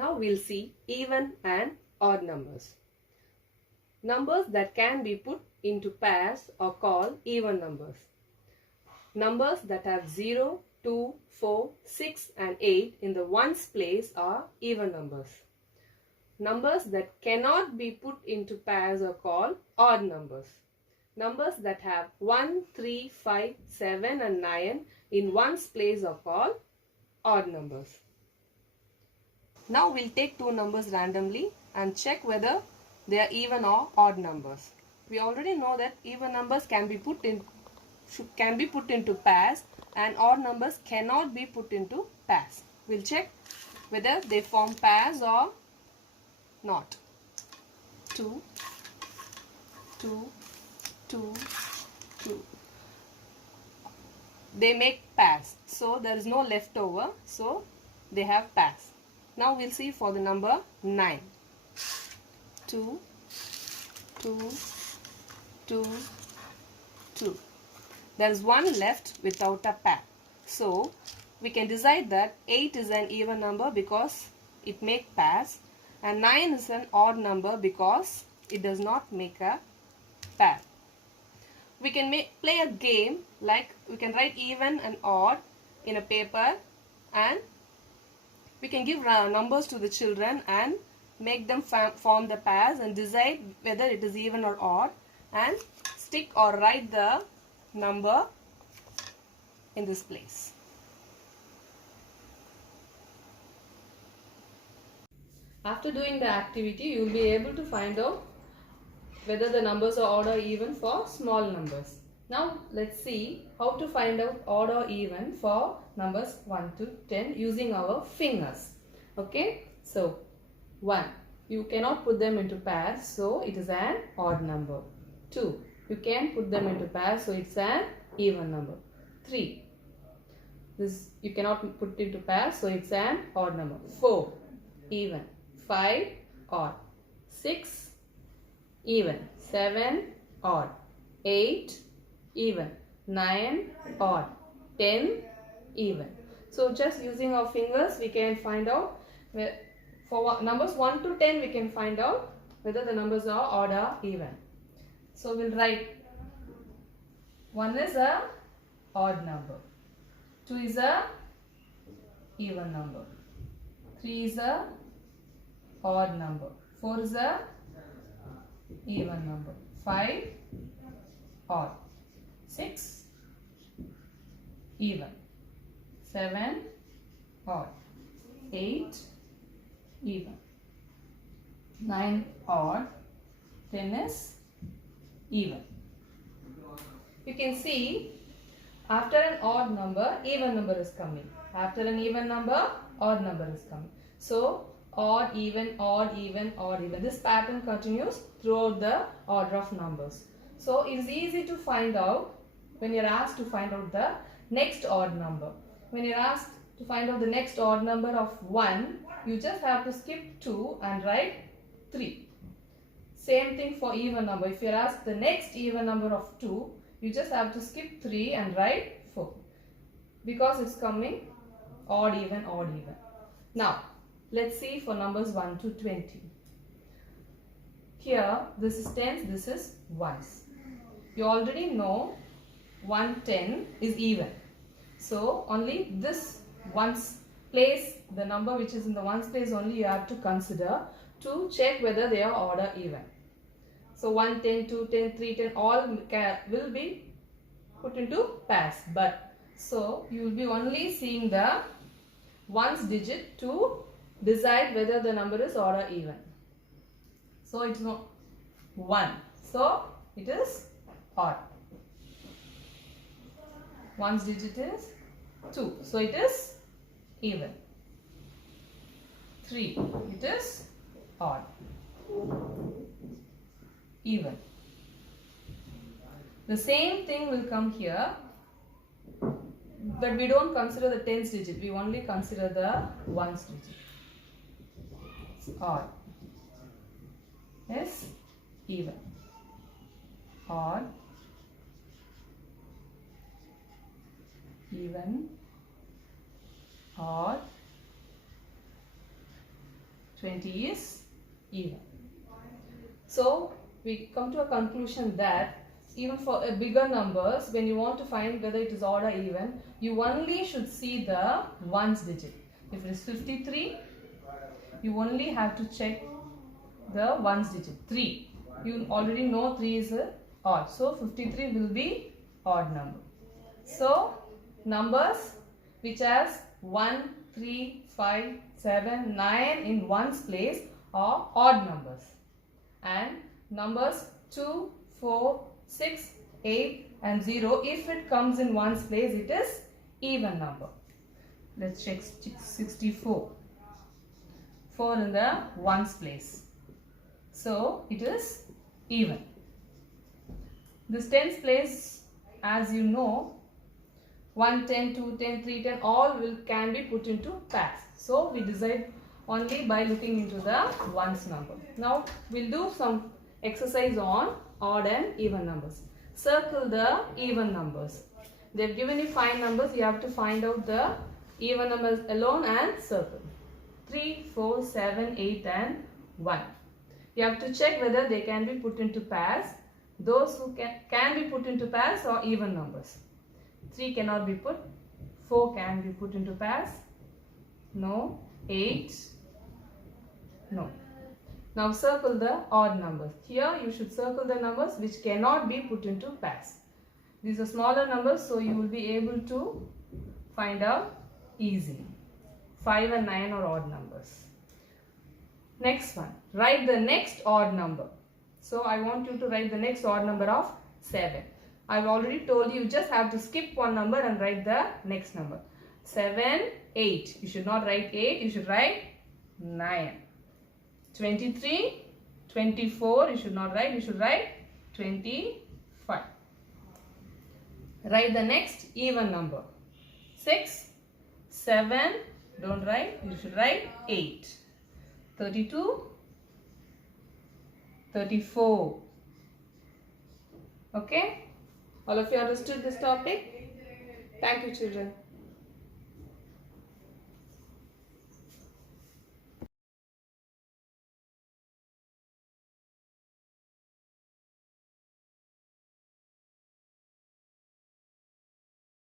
Now we'll see even and odd numbers. Numbers that can be put into pairs are called even numbers. Numbers that have 0, 2, 4, 6 and 8 in the ones place are even numbers. Numbers that cannot be put into pairs are called odd numbers. Numbers that have 1, 3, 5, 7 and 9 in ones place are called odd numbers. Now we'll take two numbers randomly and check whether they are even or odd numbers. We already know that even numbers can be put into pairs and odd numbers cannot be put into pairs. We'll check whether they form pairs or not. 2, 2, 2, 2. They make pairs. So there is no leftover. So they have pairs. Now we'll see for the number 9. 2, 2, 2, 2. There is one left without a pair. So we can decide that 8 is an even number because it makes pairs, and 9 is an odd number because it does not make a pair. We can play a game like we can write even and odd in a paper, and we can give numbers to the children and make them form the pairs and decide whether it is even or odd, and stick or write the number in this place. After doing the activity, you will be able to find out whether the numbers are odd or even for small numbers. Now let's see how to find out odd or even for numbers 1 to 10 using our fingers. Okay, so 1, you cannot put them into pairs, so it is an odd number. 2, you can put them into pairs, so it's an even number. 3, this you cannot put into pairs, so it's an odd number. 4, even. 5, odd. 6, even. 7, odd. 8, even. 9, odd. 10, even. So just using our fingers we can find out for numbers 1 to 10 we can find out whether the numbers are odd or even. So we'll write 1 is a odd number, 2 is a even number, 3 is a odd number, 4 is a even number, 5 odd, 6 even, 7 odd, 8 even, 9 odd, 10 is even. You can see after an odd number, even number is coming. After an even number, odd number is coming. So odd, even, odd, even, odd, even. This pattern continues throughout the order of numbers. So it is easy to find out when you are asked to find out the next odd number. When you are asked to find out the next odd number of 1, you just have to skip 2 and write 3. Same thing for even number. If you are asked the next even number of 2, you just have to skip 3 and write 4. Because it's coming odd, even, odd, even. Now, let's see for numbers 1 to 20. Here, this is tens, this is ones. You already know 110 is even. So, only this ones place, the number which is in the ones place only you have to consider to check whether they are odd or even. So 110, 210, 310 all will be put into pairs, but so you will be only seeing the ones digit to decide whether the number is odd or even. So it's not 1, so it is odd. Ones digit is 2, so it is even. 3, it is odd. Even. The same thing will come here, but we don't consider the tens digit, we only consider the ones digit. It's odd. Yes, even. Odd. Even. Odd. 20 is even. So we come to a conclusion that even for a bigger numbers, when you want to find whether it is odd or even, you only should see the ones digit. If it is 53, you only have to check the ones digit 3. You already know 3 is odd, so 53 will be odd number. So numbers which has 1, 3, 5, 7, 9 in ones place are odd numbers, and numbers 2, 4, 6, 8 and 0, if it comes in ones place, it is even number. Let's check 64. 4 in the ones place, so it is even. This tens place, as you know, 1, 10, 2, 10, 3, 10 all can be put into pairs. So we decide only by looking into the ones number. Now we'll do some exercise on odd and even numbers. Circle the even numbers. They've given you 5 numbers. You have to find out the even numbers alone and circle. 3, 4, 7, 8 and 1. You have to check whether they can be put into pairs. Those who can be put into pairs are even numbers. 3 cannot be put. 4 can be put into pairs. No. 8. No. Now circle the odd numbers. Here you should circle the numbers which cannot be put into pairs. These are smaller numbers, so you will be able to find out easily. 5 and 9 are odd numbers. Next one. Write the next odd number. So I want you to write the next odd number of 7. I've already told you, you just have to skip one number and write the next number. 7, 8. You should not write 8, you should write 9. 23, 24, you should not write, you should write 25. Write the next even number. 6, 7, don't write, you should write 8. 32, 34. Okay? All of you understood this topic? Thank you, children.